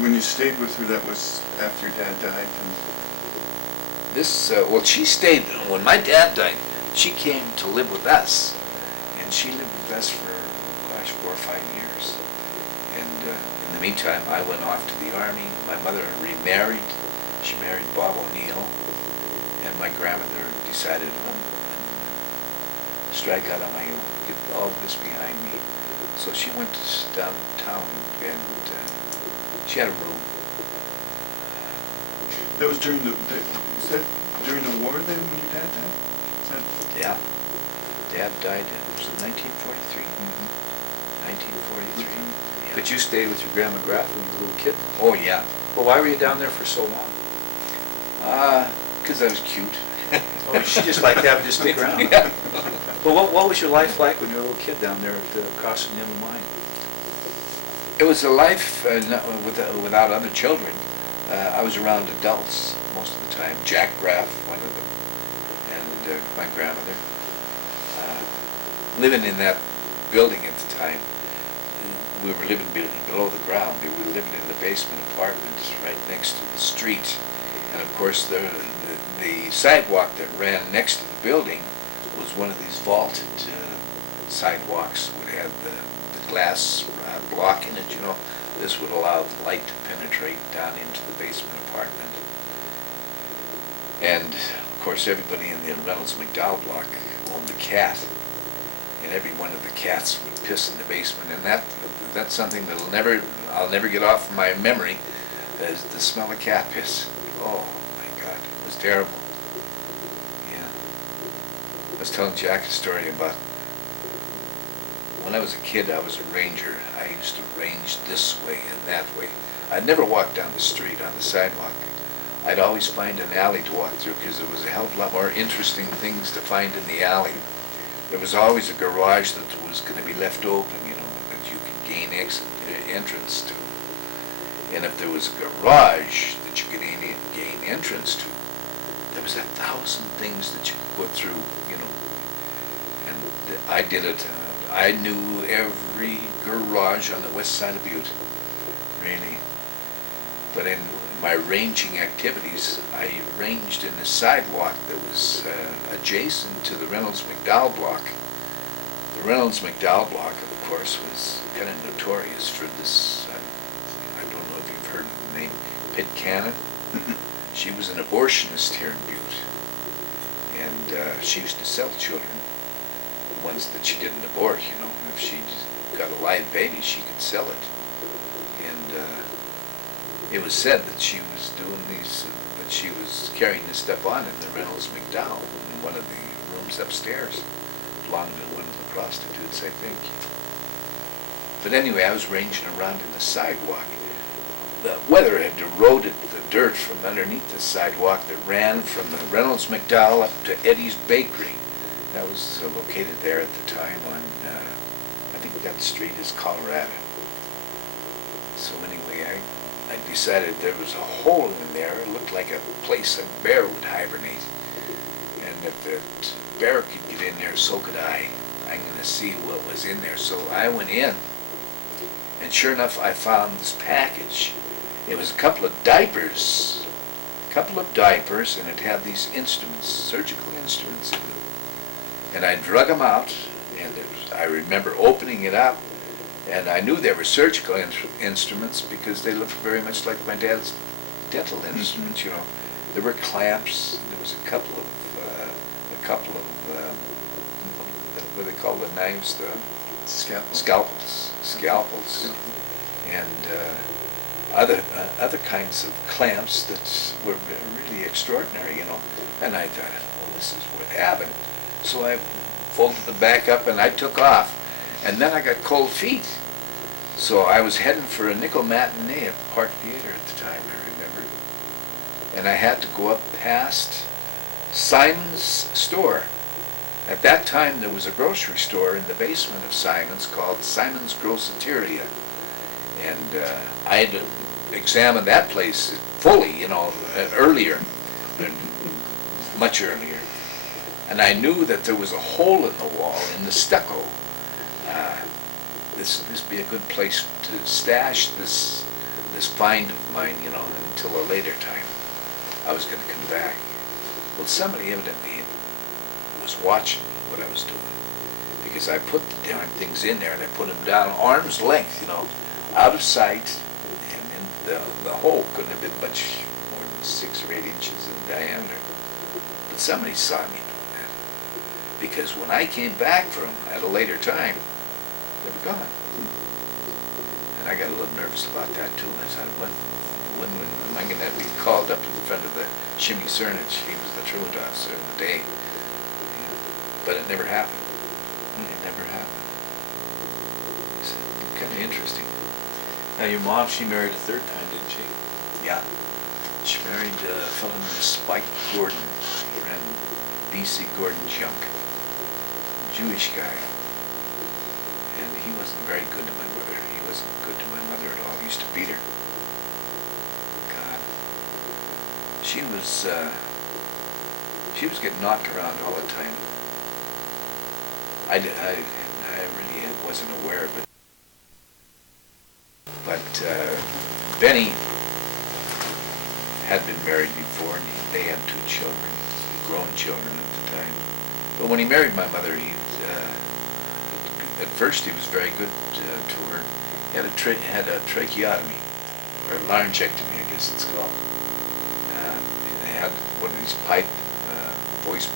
When you stayed with her, that was after your dad died? Well, she stayed, when my dad died, she came to live with us. And she lived with us for, 4 or 5 years. And in the meantime, I went off to the Army. My mother remarried. She married Bob O'Neill. And my grandmother decided to strike out on my own, get all this behind me. So she went downtown and she had a room. That was during is that during the war then when your dad died? Yeah. Dad died in, was it 1943? Mm-hmm. 1943. Yeah. But you stayed with your Grandma Graff when you were a little kid? Oh, yeah. Well, why were you down there for so long? Because I was cute. Oh, she just liked having you stick around. Yeah. Well, what was your life like when you were a little kid down there across from Nima Mine? It was a life without other children. I was around adults most of the time. Jack Graff, one of them, and my grandmother. Living in that building at the time, we were living below the ground. We were living in the basement apartments right next to the street. And of course, the sidewalk that ran next to the building was one of these vaulted sidewalks. It would have the glass block in it, you know. This would allow the light to penetrate down into the basement apartment. And of course, everybody in the Reynolds McDowell Block owned a cat. And every one of the cats would piss in the basement. And that's something I'll never get off my memory, is the smell of cat piss. Oh my God, it was terrible. Yeah. I was telling Jack a story about when I was a kid. I was a ranger. I used to range this way and that way. I'd never walk down the street on the sidewalk. I'd always find an alley to walk through because there was a hell of a lot more interesting things to find in the alley. There was always a garage that was going to be left open, you know, that you could gain entrance to. And if there was a garage that you could gain entrance to, there was 1,000 things that you could go through, you know. And I did it. I knew every garage on the west side of Butte, really. But in my ranging activities, I ranged in the sidewalk that was adjacent to the Reynolds McDowell Block. The Reynolds McDowell Block, of course, was kind of notorious for this, I don't know if you've heard of the name, Pitkannen. She was an abortionist here in Butte. And she used to sell children, the ones that she didn't abort, you know. If she got a live baby, she could sell it. And it was said that she was doing that she was carrying this stuff on in the Reynolds McDowell in one of the rooms upstairs. Belonged to one of the prostitutes, I think. But anyway, I was ranging around in the sidewalk. The weather had eroded the dirt from underneath the sidewalk that ran from the Reynolds McDowell up to Eddie's Bakery. That was located there at the time on, I think that street is Colorado. So anyway, I decided there was a hole in there. It looked like a place a bear would hibernate. And if the bear could get in there, so could I. I'm going to see what was in there. So I went in, and sure enough, I found this package. It was a couple of diapers. And it had these instruments, surgical instruments in it. And I drug them out, and I remember opening it up, and I knew they were surgical instruments because they looked very much like my dad's dental instruments, you know. There were clamps. There was a couple of what do they call the knives? The scalpels, and other kinds of clamps that were really extraordinary, you know. And I thought, well, this is worth having. So I folded the back up and I took off. And then I got cold feet. So I was heading for a nickel matinee at the Park Theater at the time, I remember. And I had to go up past Simon's store. At that time, there was a grocery store in the basement of Simon's called Simon's Groceteria. And I had to examine that place fully, you know, earlier, much earlier. And I knew that there was a hole in the wall in the stucco. This would be a good place to stash this this find of mine, until a later time. I was going to come back. Well, somebody evidently was watching what I was doing, because I put the darn things in there and I put them down arm's length, out of sight, and then the hole couldn't have been much more than 6 or 8 inches in diameter. But somebody saw me doing that, because when I came back for them at a later time, they were gone. And I got a little nervous about that too. I thought, when am I going to be called up to the front of the Shimmy Cernich? He was the truant officer of the day. But it never happened. It never happened. It's kind of interesting. Now your mom, she married a third time, didn't she? Yeah. She married a fellow named Spike Gordon. He ran B.C. Gordon Junk. Jewish guy. And he wasn't very good to my mother. He wasn't good to my mother at all. He used to beat her. God. She was getting knocked around all the time. I really wasn't aware of it. But Benny had been married before, and they had 2 children, grown children at the time. But when he married my mother, at first he was very good to her. He had a tracheotomy, or laryngectomy, I guess it's called. And they had one of these pipe voice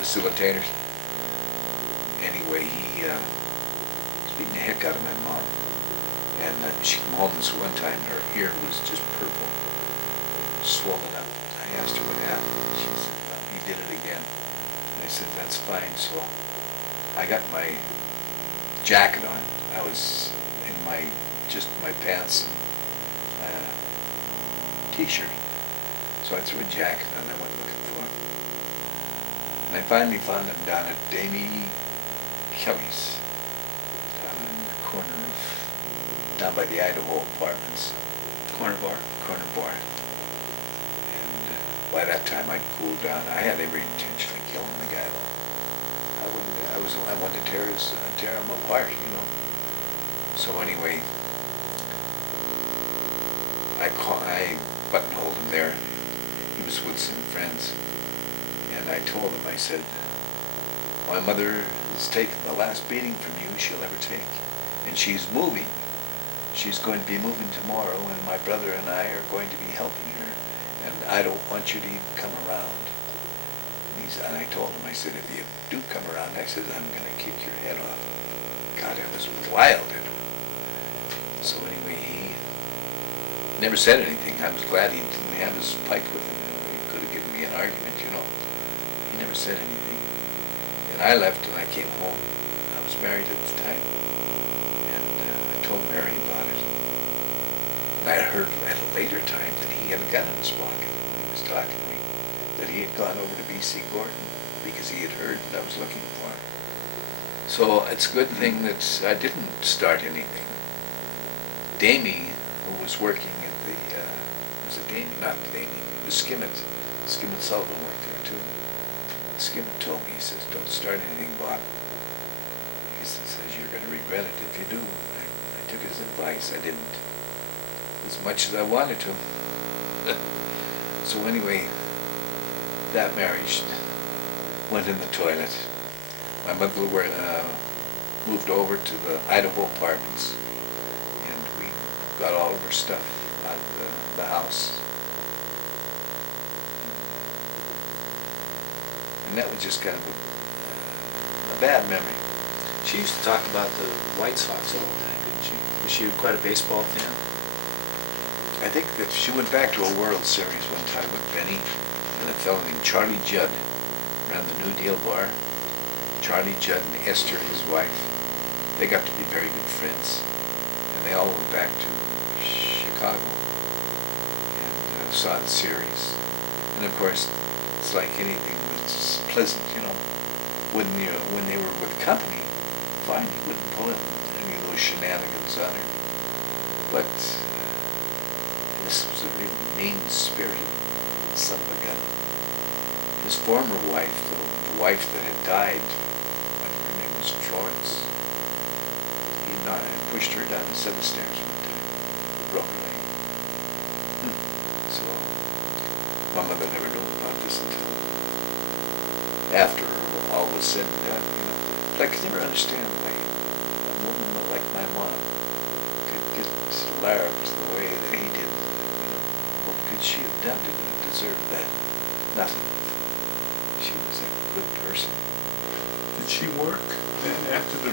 facilitators. Anyway, he beating the heck out of my mom. And she came home this one time, and her ear was just purple, swollen up. I asked her what happened. She said, well, he did it again. And I said, that's fine. So I got my jacket on. I was in just my pants and t-shirt. So I threw a jacket on and I went looking for him. And I finally found him down at Davy Kelly's, down in the corner of, down by the Idaho Apartments. Corner bar. And by that time I'd cooled down. I had every intention of killing the guy. I wanted to tear him apart, So anyway, I buttonholed him there. He was with some friends. And I told him, I said, my mother has taken the last beating from you she'll ever take. And she's moving. She's going to be moving tomorrow, and my brother and I are going to be helping her. And I don't want you to even come around. And I told him, I said, if you do come around, I said, I'm going to kick your head off. God, I was wild at him. So anyway, he never said anything. I was glad he didn't have his pipe with him. He could have given me an argument, He never said anything. And I left and I came home. I was married at the time. And I told Mary about it. And I heard at a later time that he had a gun in his pocket when he was talking to me. That he had gone over to B.C. Gordon because he had heard that I was looking for him. So it's a good thing that I didn't start anything. Damie, who was working at the, was it Damie? Not Damie, it was Skimmett. Skimmett Sullivan worked there too. Skimmett told me, he says, don't start anything, Bob. He says, you're going to regret it if you do. I took his advice. I didn't, as much as I wanted to. So anyway, that marriage went in the toilet. My mother moved over to the Idaho Apartments, and we got all of her stuff out of the house. And that was just kind of a bad memory. She used to talk about the White Sox all the time, didn't she? Was she quite a baseball fan? I think that she went back to a World Series one time with Benny and a fellow named Charlie Judd ran the New Deal bar. Charlie Judd and Esther, his wife, they got to be very good friends. And they all went back to Chicago and saw the series. And of course, it's like anything that's pleasant, when they were with company, fine, you wouldn't pull any of those shenanigans on her. But this was a real mean-spirited son of a gun. His former wife, the wife that had died, her name was Florence, he knocked I pushed her down a set of stairs one time, broke her leg. So, my mother never knew about this until after all was said and done, you know. But I could never understand why a woman like my mom could get larved the way that he did. You know, what could she have done to deserve that? Nothing. She was a good person. Did she work after the